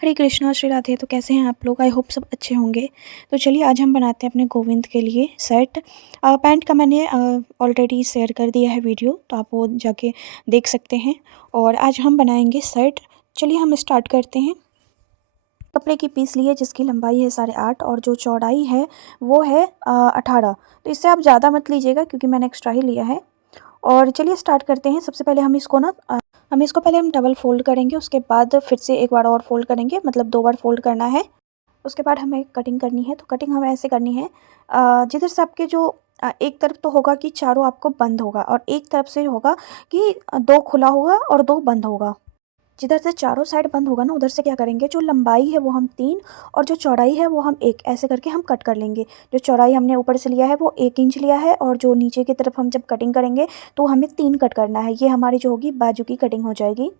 हरे कृष्णा, श्री राधे। तो कैसे हैं आप लोग? आई होप सब अच्छे होंगे। तो चलिए आज हम बनाते हैं अपने गोविंद के लिए सेट। पैंट का मैंने ऑलरेडी शेयर कर दिया है वीडियो, तो आप वो जाके देख सकते हैं। और आज हम बनाएंगे सेट। चलिए हम स्टार्ट करते हैं। कपड़े की पीस ली है जिसकी लंबाई है 8.5 और जो चौड़ाई है वो है 18। तो इससे आप ज़्यादा मत लीजिएगा क्योंकि मैंने एक्स्ट्रा ही लिया है। और चलिए स्टार्ट करते हैं। सबसे पहले हम इसको पहले हम डबल फ़ोल्ड करेंगे, उसके बाद फिर से एक बार और फ़ोल्ड करेंगे, मतलब 2 बार फ़ोल्ड करना है। उसके बाद हमें कटिंग करनी है। तो कटिंग हमें ऐसे करनी है, जिधर से आपके जो एक तरफ तो होगा कि चारों आपको बंद होगा और एक तरफ से होगा कि 2 खुला होगा और 2 बंद होगा। जिधर से चारों साइड बंद होगा ना, उधर से क्या करेंगे, जो लंबाई है वो हम 3 और जो चौड़ाई है वो हम 1, ऐसे करके हम कट कर लेंगे। जो चौड़ाई हमने ऊपर से लिया है वो 1 इंच लिया है और जो नीचे की तरफ हम जब कटिंग करेंगे तो हमें 3 कट करना है। ये हमारी जो होगी बाजू की कटिंग हो जाएगी।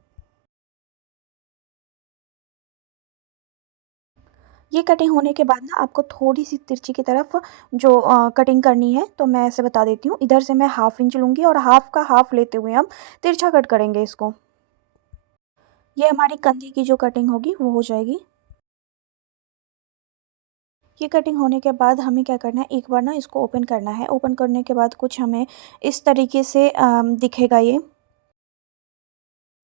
ये कटिंग होने के बाद ना आपको थोड़ी सी तिरछी की तरफ जो कटिंग करनी है, तो मैं ऐसे बता देती हूँ। इधर से मैं हाफ इंच लूँगी और हाफ का हाफ लेते हुए हम तिरछा कट करेंगे इसको। ये हमारी कंधे की जो कटिंग होगी वो हो जाएगी। ये कटिंग होने के बाद हमें क्या करना है, एक बार ना इसको ओपन करना है। ओपन करने के बाद कुछ हमें इस तरीके से दिखेगा ये।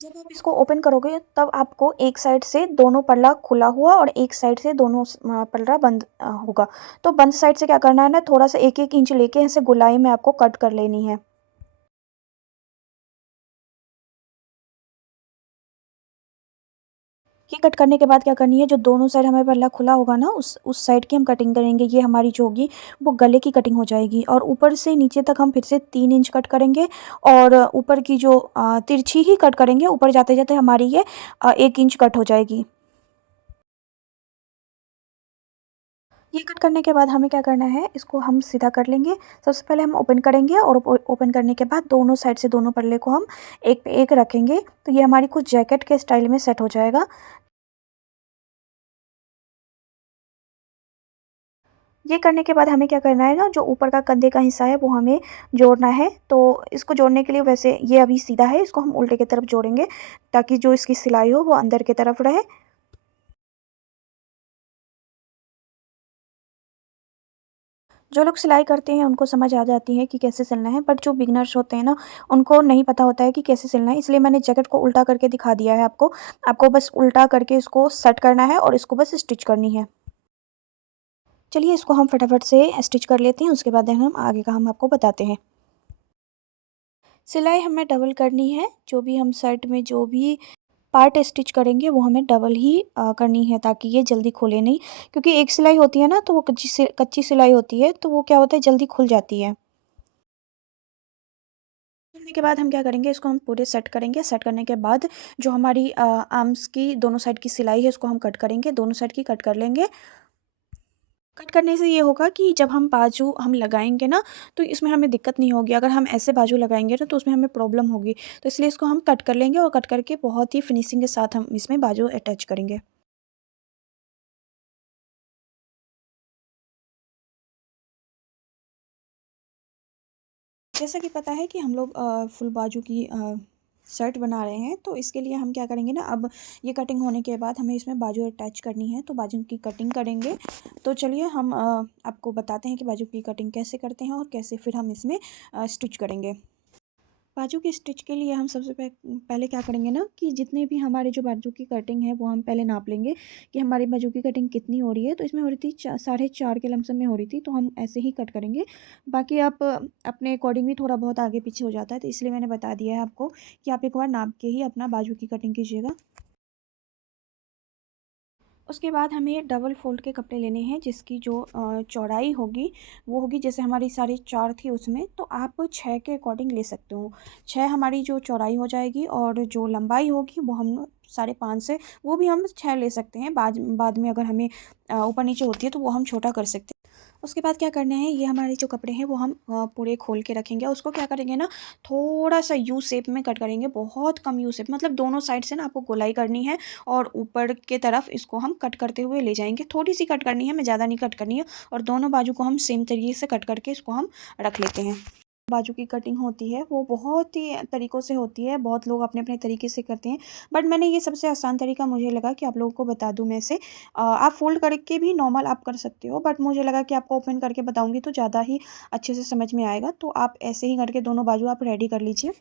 जब आप इसको ओपन करोगे तब आपको एक साइड से दोनों पल्ला खुला हुआ और एक साइड से दोनों पल्ला बंद होगा। तो बंद साइड से क्या करना है ना, थोड़ा सा 1-1 इंच लेके ऐसे गोलाई में आपको कट कर लेनी है। ये कट करने के बाद क्या करनी है, जो दोनों साइड हमें पल्ला खुला होगा ना, उस साइड की हम कटिंग करेंगे। ये हमारी जो होगी वो गले की कटिंग हो जाएगी। और ऊपर से नीचे तक हम फिर से 3 इंच कट करेंगे और ऊपर की जो तिरछी ही कट करेंगे। ऊपर जाते जाते हमारी ये 1 इंच कट हो जाएगी। ये कट करने के बाद हमें क्या करना है, इसको हम सीधा कर लेंगे। सबसे पहले हम ओपन करेंगे और ओपन करने के बाद दोनों साइड से दोनों पल्ले को हम एक पे एक रखेंगे। तो ये हमारी कुछ जैकेट के स्टाइल में सेट हो जाएगा। ये करने के बाद हमें क्या करना है ना, जो ऊपर का कंधे का हिस्सा है वो हमें जोड़ना है। तो इसको जोड़ने के लिए, वैसे ये अभी सीधा है, इसको हम उल्टे की तरफ जोड़ेंगे ताकि जो इसकी सिलाई हो वो अंदर की तरफ रहे। जो लोग सिलाई करते हैं उनको समझ आ जाती है कि कैसे सिलना है, बट जो बिगिनर्स होते हैं ना, उनको नहीं पता होता है कि कैसे सिलना है। इसलिए मैंने जैकेट को उल्टा करके दिखा दिया है आपको। आपको बस उल्टा करके इसको सेट करना है और इसको बस स्टिच करनी है। चलिए इसको हम फटाफट से स्टिच कर लेते हैं, उसके बाद हम आगे का हम आपको बताते हैं। सिलाई हमें डबल करनी है। जो भी हम शर्ट में जो भी पार्ट स्टिच करेंगे वो हमें डबल ही करनी है ताकि ये जल्दी खुले नहीं। क्योंकि एक सिलाई होती है ना, तो वो कच्ची सिलाई होती है, तो वो क्या होता है, जल्दी खुल जाती है। करने के बाद हम क्या करेंगे, इसको हम पूरे सेट करेंगे। सेट करने के बाद जो हमारी आर्म्स की दोनों साइड की सिलाई है उसको हम कट करेंगे, दोनों साइड की कट कर लेंगे। कट करने से ये होगा कि जब हम बाजू हम लगाएंगे ना, तो इसमें हमें दिक्कत नहीं होगी। अगर हम ऐसे बाजू लगाएंगे ना तो उसमें हमें प्रॉब्लम होगी। तो इसलिए इसको हम कट कर लेंगे और कट करके बहुत ही फिनिशिंग के साथ हम इसमें बाजू अटैच करेंगे। जैसा कि पता है कि हम लोग फुल बाजू की शर्ट बना रहे हैं, तो इसके लिए हम क्या करेंगे ना, अब ये कटिंग होने के बाद हमें इसमें बाजू अटैच करनी है, तो बाजू की कटिंग करेंगे। तो चलिए हम आपको बताते हैं कि बाजू की कटिंग कैसे करते हैं और कैसे फिर हम इसमें स्टिच करेंगे। बाजू की स्टिच के लिए हम सबसे पहले क्या करेंगे ना, कि जितने भी हमारे जो बाजू की कटिंग है वो हम पहले नाप लेंगे कि हमारी बाजू की कटिंग कितनी हो रही है। तो इसमें हो रही थी 4.5 के लमसम में हो रही थी, तो हम ऐसे ही कट करेंगे। बाकी आप अपने अकॉर्डिंग भी थोड़ा बहुत आगे पीछे हो जाता है, तो इसलिए मैंने बता दिया है आपको कि आप एक बार नाप के ही अपना बाजू की कटिंग कीजिएगा। उसके बाद हमें डबल फ़ोल्ड के कपड़े लेने हैं जिसकी जो चौड़ाई होगी वो होगी, जैसे हमारी 4.5 थी उसमें, तो आप 6 के अकॉर्डिंग ले सकते हो। 6 हमारी जो चौड़ाई हो जाएगी और जो लंबाई होगी वो हम 5.5 से, वो भी हम 6 ले सकते हैं। बाद बाद में अगर हमें ऊपर नीचे होती है तो वो हम छोटा कर सकते हैं। उसके बाद क्या करना है, ये हमारे जो कपड़े हैं वो हम पूरे खोल के रखेंगे। उसको क्या करेंगे ना, थोड़ा सा यू शेप में कट करेंगे, बहुत कम यू शेप, मतलब दोनों साइड से ना आपको गोलाई करनी है और ऊपर के तरफ इसको हम कट करते हुए ले जाएंगे। थोड़ी सी कट करनी है, हमें ज़्यादा नहीं कट करनी है। और दोनों बाजू को हम सेम तरीके से कट करके इसको हम रख लेते हैं। बाजू की कटिंग होती है वो बहुत ही तरीक़ों से होती है, बहुत लोग अपने-अपने तरीके से करते हैं। बट मैंने ये सबसे आसान तरीका मुझे लगा कि आप लोगों को बता दूँ मैं इसे। आप फ़ोल्ड करके भी नॉर्मल आप कर सकते हो, बट मुझे लगा कि आपको ओपन करके बताऊँगी तो ज़्यादा ही अच्छे से समझ में आएगा। तो आप ऐसे ही करके दोनों बाजू आप रेडी कर लीजिए।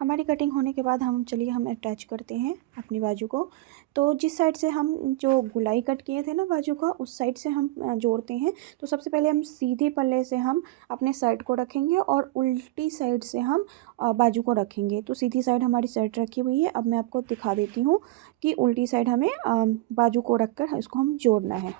हमारी कटिंग होने के बाद चलिए हम अटैच करते हैं अपनी बाजू को। तो जिस साइड से हम जो गोलाई कट किए थे ना बाजू का, उस साइड से हम जोड़ते हैं। तो सबसे पहले हम सीधे पल्ले से हम अपने साइड को रखेंगे और उल्टी साइड से हम बाजू को रखेंगे। तो सीधी साइड हमारी साइड रखी हुई है। अब मैं आपको दिखा देती हूँ कि उल्टी साइड हमें बाजू को रख कर इसको हम जोड़ना है।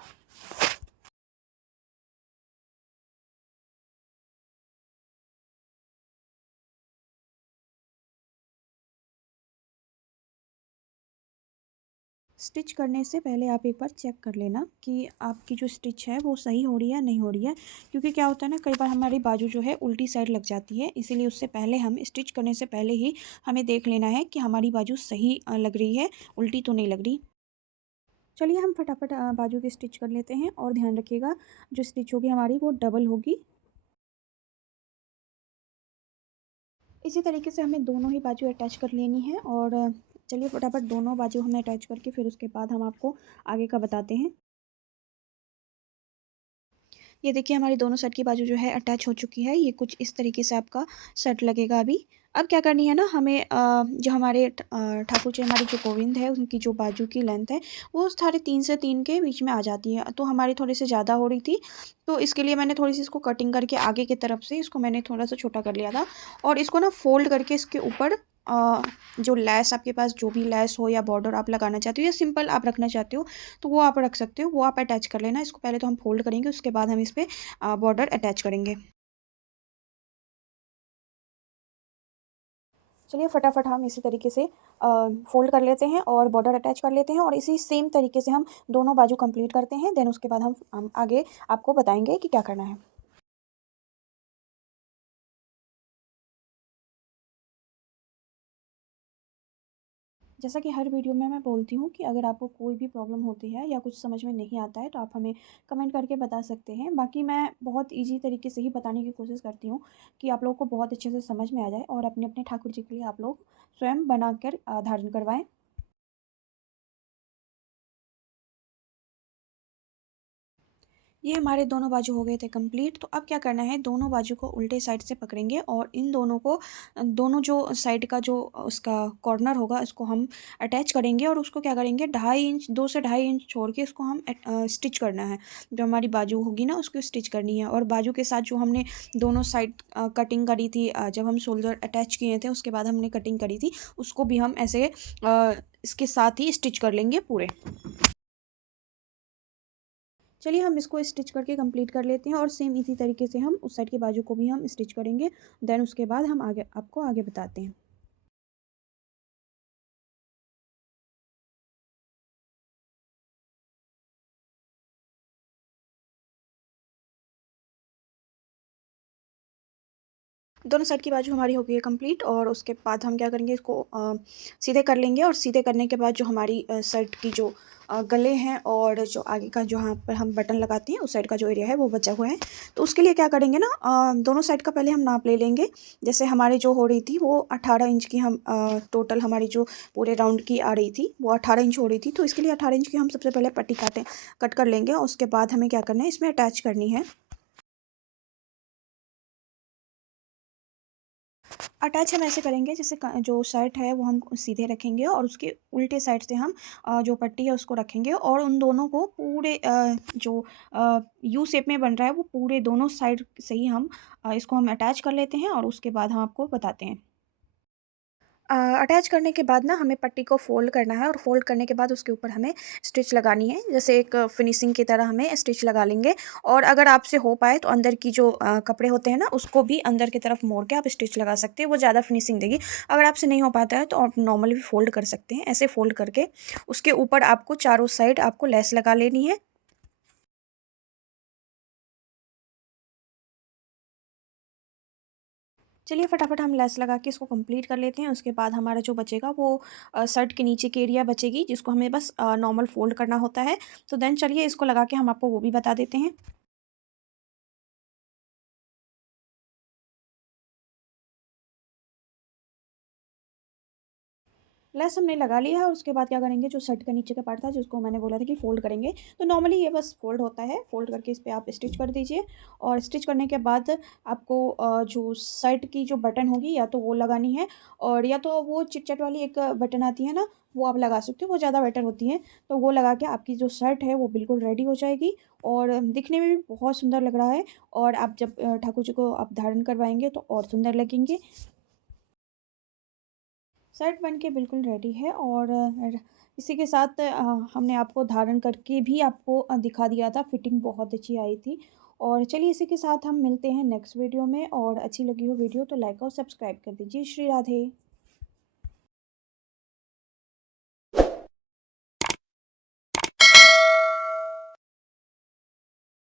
स्टिच करने से पहले आप एक बार चेक कर लेना कि आपकी जो स्टिच है वो सही हो रही है नहीं हो रही है, क्योंकि क्या होता है ना, कई बार हमारी बाजू जो है उल्टी साइड लग जाती है। इसीलिए उससे पहले हम स्टिच करने से पहले ही हमें देख लेना है कि हमारी बाजू सही लग रही है, उल्टी तो नहीं लग रही। चलिए हम फटाफट बाजू की स्टिच कर लेते हैं, और ध्यान रखिएगा जो स्टिच होगी हमारी वो डबल होगी। इसी तरीके से हमें दोनों ही बाजू अटैच कर लेनी है। और चलिए फटाफट दोनों बाजू हमें अटैच करके फिर उसके बाद हम आपको आगे का बताते हैं। ये देखिए हमारी दोनों सेट की बाजू जो है अटैच हो चुकी है। ये कुछ इस तरीके से आपका सेट लगेगा अभी। अब क्या करनी है ना हमें, जो हमारे ठाकुर जी हमारे जो गोविंद है उनकी जो बाजू की लेंथ है वो 3.5 से 3 के बीच में आ जाती है। तो हमारी थोड़ी सी ज़्यादा हो रही थी, तो इसके लिए मैंने थोड़ी सी इसको कटिंग करके आगे की तरफ से इसको मैंने थोड़ा सा छोटा कर लिया था। और इसको ना फोल्ड करके इसके ऊपर जो लैस आपके पास जो भी लैस हो या बॉर्डर आप लगाना चाहते हो या सिंपल आप रखना चाहते हो तो वो आप रख सकते हो, वो आप अटैच कर लेना। इसको पहले तो हम फोल्ड करेंगे, उसके बाद हम इस पर बॉर्डर अटैच करेंगे। चलिए फटाफट हम इसी तरीके से फ़ोल्ड कर लेते हैं और बॉर्डर अटैच कर लेते हैं, और इसी सेम तरीके से हम दोनों बाजू कंप्लीट करते हैं। देन उसके बाद हम आगे आपको बताएँगे कि क्या करना है। जैसा कि हर वीडियो में मैं बोलती हूँ कि अगर आपको कोई भी प्रॉब्लम होती है या कुछ समझ में नहीं आता है तो आप हमें कमेंट करके बता सकते हैं। बाकी मैं बहुत ईज़ी तरीके से ही बताने की कोशिश करती हूँ कि आप लोगों को बहुत अच्छे से समझ में आ जाए और अपने-अपने ठाकुर जी के लिए आप लोग स्वयं बनाकर धारण करवाएँ। ये हमारे दोनों बाजू हो गए थे कंप्लीट। तो अब क्या करना है, दोनों बाजू को उल्टे साइड से पकड़ेंगे और इन दोनों को दोनों जो साइड का जो उसका कॉर्नर होगा इसको हम अटैच करेंगे, और उसको क्या करेंगे 2.5 इंच 2 से 2.5 इंच छोड़ के इसको हम स्टिच करना है। जो हमारी बाजू होगी ना उसको स्टिच करनी है, और बाजू के साथ जो हमने दोनों साइड कटिंग करी थी, जब हम शोल्डर अटैच किए थे उसके बाद हमने कटिंग करी थी, उसको भी हम ऐसे इसके साथ ही स्टिच कर लेंगे पूरे। चलिए हम इसको स्टिच करके कंप्लीट कर लेते हैं, और सेम इसी तरीके से हम उस साइड की बाजू को भी हम स्टिच करेंगे। देन उसके बाद हम आगे आपको आगे बताते हैं। दोनों साइड की बाजू हमारी हो गई है कंप्लीट, और उसके बाद हम क्या करेंगे, इसको सीधे कर लेंगे। और सीधे करने के बाद जो हमारी शर्ट की जो गले हैं और जो आगे का जहाँ पर हम बटन लगाते हैं उस साइड का जो एरिया है वो बचा हुआ है। तो उसके लिए क्या करेंगे ना, दोनों साइड का पहले हम नाप ले लेंगे। जैसे हमारी जो हो रही थी वो 18 इंच की, हम टोटल हमारी जो पूरे राउंड की आ रही थी वो 18 इंच हो रही थी। तो इसके लिए 18 इंच की हम सबसे पहले पट्टी कट कर लेंगे, और उसके बाद हमें क्या करना है, इसमें अटैच करनी है। अटैच हम ऐसे करेंगे जैसे जो शर्ट है वो हम सीधे रखेंगे, और उसके उल्टे साइड से हम जो पट्टी है उसको रखेंगे, और उन दोनों को पूरे जो यू शेप में बन रहा है वो पूरे दोनों साइड से ही हम इसको हम अटैच कर लेते हैं, और उसके बाद हम आपको बताते हैं। अटैच करने के बाद ना हमें पट्टी को फ़ोल्ड करना है, और फ़ोल्ड करने के बाद उसके ऊपर हमें स्टिच लगानी है। जैसे एक फिनिशिंग की तरह हमें स्टिच लगा लेंगे, और अगर आपसे हो पाए तो अंदर की जो कपड़े होते हैं ना उसको भी अंदर की तरफ मोड़ के आप स्टिच लगा सकते हैं, वो ज़्यादा फिनिशिंग देगी। अगर आपसे नहीं हो पाता है तो आप नॉर्मली भी फ़ोल्ड कर सकते हैं। ऐसे फ़ोल्ड करके उसके ऊपर आपको चारों साइड आपको लेस लगा लेनी है। चलिए फटाफट हम लेस लगा के इसको कंप्लीट कर लेते हैं। उसके बाद हमारा जो बचेगा वो शर्ट के नीचे की एरिया बचेगी, जिसको हमें बस नॉर्मल फ़ोल्ड करना होता है। तो देन चलिए इसको लगा के हम आपको वो भी बता देते हैं। लेस हमने लगा लिया है और उसके बाद क्या करेंगे, जो शर्ट का नीचे का पार्ट था जिसको मैंने बोला था कि फ़ोल्ड करेंगे, तो नॉर्मली ये बस फ़ोल्ड होता है। फ़ोल्ड करके इस पे आप स्टिच कर दीजिए और स्टिच करने के बाद आपको जो शर्ट की जो बटन होगी या तो वो लगानी है, और या तो वो चिट-चैट वाली एक बटन आती है ना, वो आप लगा सकते हो, वो ज़्यादा बेटर होती है। तो वो लगा के आपकी जो शर्ट है वो बिल्कुल रेडी हो जाएगी और दिखने में भी बहुत सुंदर लग रहा है, और आप जब ठाकुर जी को आप धारण करवाएँगे तो और सुंदर लगेंगे। शर्ट बन के बिल्कुल रेडी है, और इसी के साथ हमने आपको धारण करके भी आपको दिखा दिया था, फिटिंग बहुत अच्छी आई थी। और चलिए इसी के साथ हम मिलते हैं नेक्स्ट वीडियो में, और अच्छी लगी हो वीडियो तो लाइक और सब्सक्राइब कर दीजिए। श्री राधे।